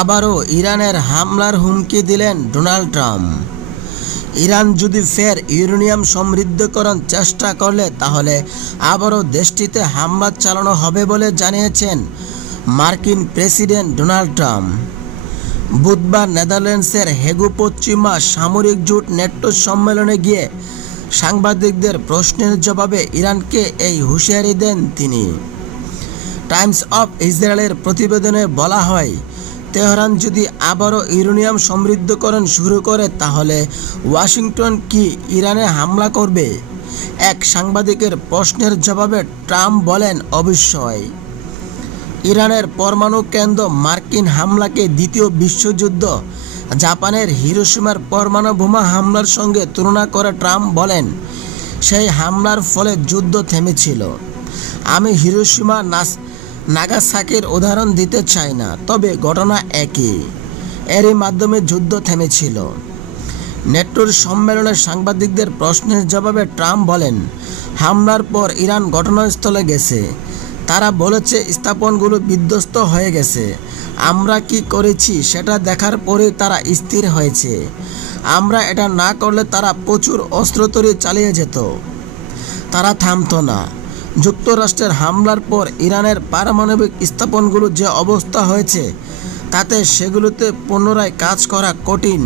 আবারও ইরানের হামলার হুমকি দিলেন ডোনাল্ড ট্রাম্প। ইরান যদি ফের ইউরেনিয়াম সমৃদ্ধকরণ চেষ্টা করলে তাহলে আবারও দেশটিতে হামলা চালানো হবে বলে জানিয়েছেন মার্কিন প্রেসিডেন্ট ডোনাল্ড ট্রাম্প। বুধবার নেদারল্যান্ডসের হেগু পশ্চিমা সামরিক জোট নেটো সম্মেলনে গিয়ে সাংবাদিকদের প্রশ্নের জবাবে ইরানকে এই হুঁশিয়ারি দেন তিনি। টাইমস অফ ইসরায়েলের প্রতিবেদনে বলা হয়, তেহরান যদি আবারও ইউরেনিয়াম সমৃদ্ধকরণ শুরু করে তাহলে ওয়াশিংটন কি ইরানে হামলা করবে? এক সাংবাদিকের প্রশ্নের জবাবে ট্রাম্প বলেন, অবশ্যই। ইরানের পরমাণু কেন্দ্র মার্কিন হামলাকে দ্বিতীয় বিশ্বযুদ্ধ জাপানের হিরোশিমার পরমাণু বোমা হামলার সঙ্গে তুলনা করে ট্রাম্প বলেন, সেই হামলার ফলে যুদ্ধ থেমেছিল। আমি হিরোশিমা নাগাসাকির উদাহরণ দিতে চাই না, তবে ঘটনা একই। এরই মাধ্যমে যুদ্ধ থেমেছিল। নেটোর সম্মেলনে সাংবাদিকদের প্রশ্নের জবাবে ট্রাম্প বলেন, হামলার পর ইরান ঘটনাস্থলে গেছে। তারা বলেছে স্থাপনাগুলো বিধ্বস্ত হয়ে গেছে। আমরা কি করেছি সেটা দেখার পরে তারা স্থির হয়েছে। আমরা এটা না করলে তারা প্রচুর অস্ত্রতরী চালিয়ে যেত, তারা থামতো না। যুক্তরাষ্ট্রের হামলার পর ইরানের পারমাণবিক স্থাপনাগুলো যে অবস্থা হয়েছে তাতে সেগুলোতে পুনরায় কাজ করা কঠিন।